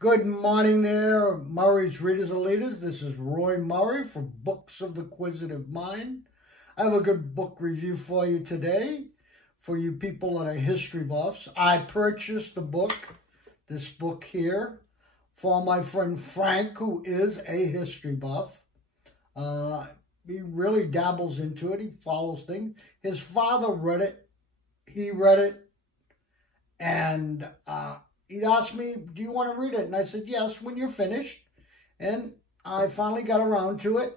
Good morning there, Murray's Readers and Leaders. This is Roy Murry for Books of the Quizzitive Mind. I have a good book review for you today, for you people that are history buffs. I purchased the book, this book here, for my friend Frank, who is a history buff. He really dabbles into it. He follows things. His father read it. He read it. And he asked me, do you want to read it? And I said, yes, when you're finished. And I finally got around to it.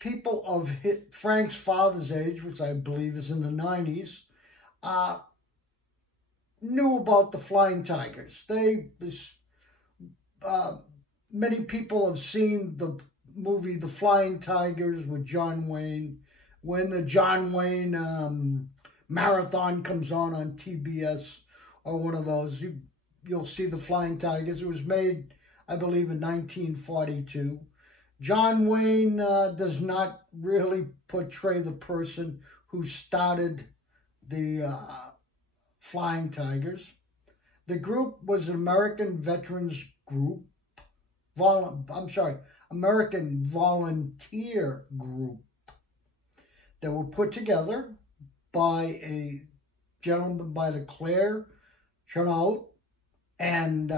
People of Frank's father's age, which I believe is in the 90s, knew about the Flying Tigers. Many people have seen the movie The Flying Tigers with John Wayne. When the John Wayne marathon comes on TBS or one of those, you'll see The Flying Tigers. It was made, I believe, in 1942. John Wayne does not really portray the person who started the Flying Tigers. The group was an American veterans group, American volunteer group that were put together by a gentleman by the Claire Chenault, and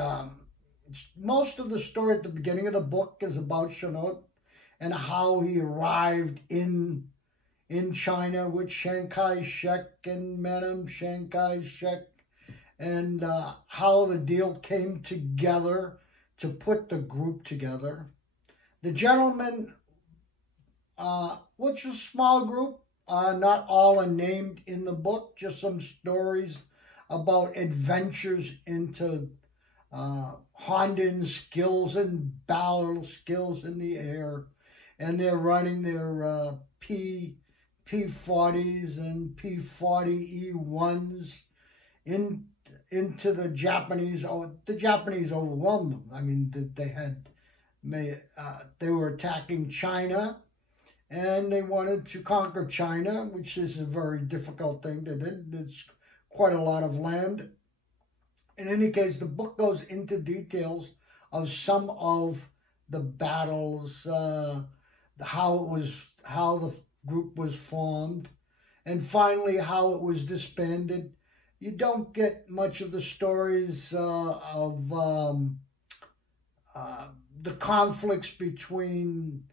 most of the story at the beginning of the book is about Chenault and how he arrived in China with Chiang Kai-shek and Madame Chiang Kai-shek, and how the deal came together to put the group together. The gentleman, which is a small group, not all are named in the book, just some stories about adventures into Hondan skills and battle skills in the air. And they're running their P-40s and P-40E1s into the Japanese. The Japanese overwhelmed them. I mean, they were attacking China, and they wanted to conquer China, which is a very difficult thing to do. It's quite a lot of land. In any case, the book goes into details of some of the battles, how the group was formed, and finally how it was disbanded. You don't get much of the stories of the conflicts between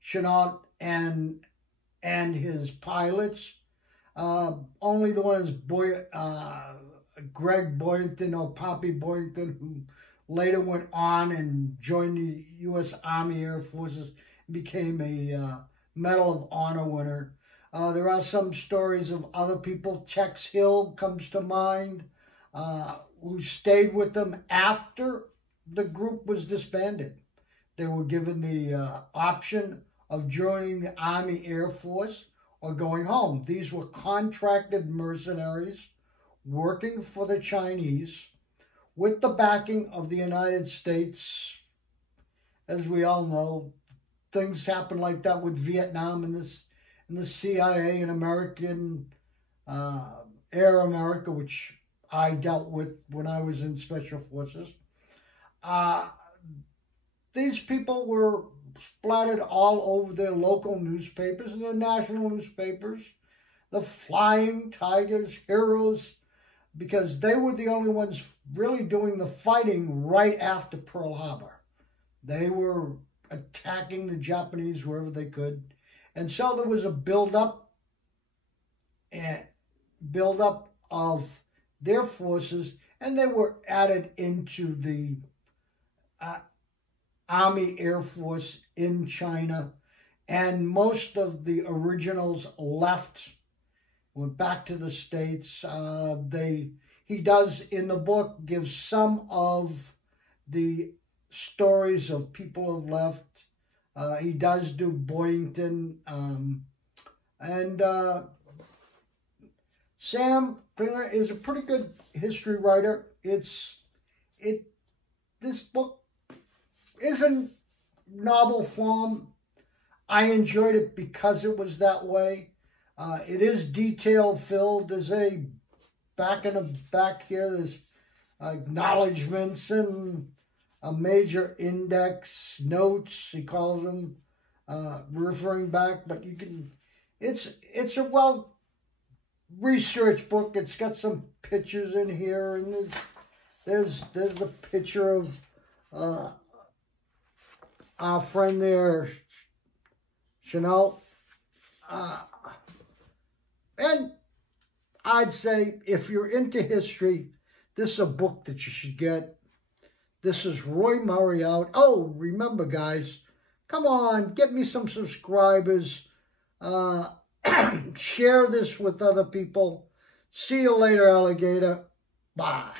Chenault and his pilots. Only the one is Greg Boynton, or Poppy Boynton, who later went on and joined the U.S. Army Air Forces, became a Medal of Honor winner. There are some stories of other people. Tex Hill comes to mind, who stayed with them after the group was disbanded. They were given the option of joining the Army Air Force or going home. These were contracted mercenaries working for the Chinese with the backing of the United States. As we all know, things happen like that with Vietnam and the CIA and American Air America, which I dealt with when I was in Special Forces. These people were splattered all over their local newspapers and their national newspapers. The Flying Tigers, heroes, because they were the only ones really doing the fighting right after Pearl Harbor. They were attacking the Japanese wherever they could. And so there was a build-up of their forces, and they were added into the Army Air Force in China. And most of the originals left, went back to the States. He does, in the book, give some of the stories of people who have left. He does do Boynton. And Sam Pringer is a pretty good history writer. This book is in novel form. I enjoyed it because it was that way. It is detail filled. There's back in the back here, there's acknowledgments and a major index, notes, he calls them, referring back. But you can, it's a well-researched book. It's got some pictures in here, and there's the picture of our friend there, Chanel. And I'd say if you're into history, this is a book that you should get. This is Roy Murry out. Oh, remember, guys, come on, get me some subscribers. Share this with other people. See you later, alligator. Bye.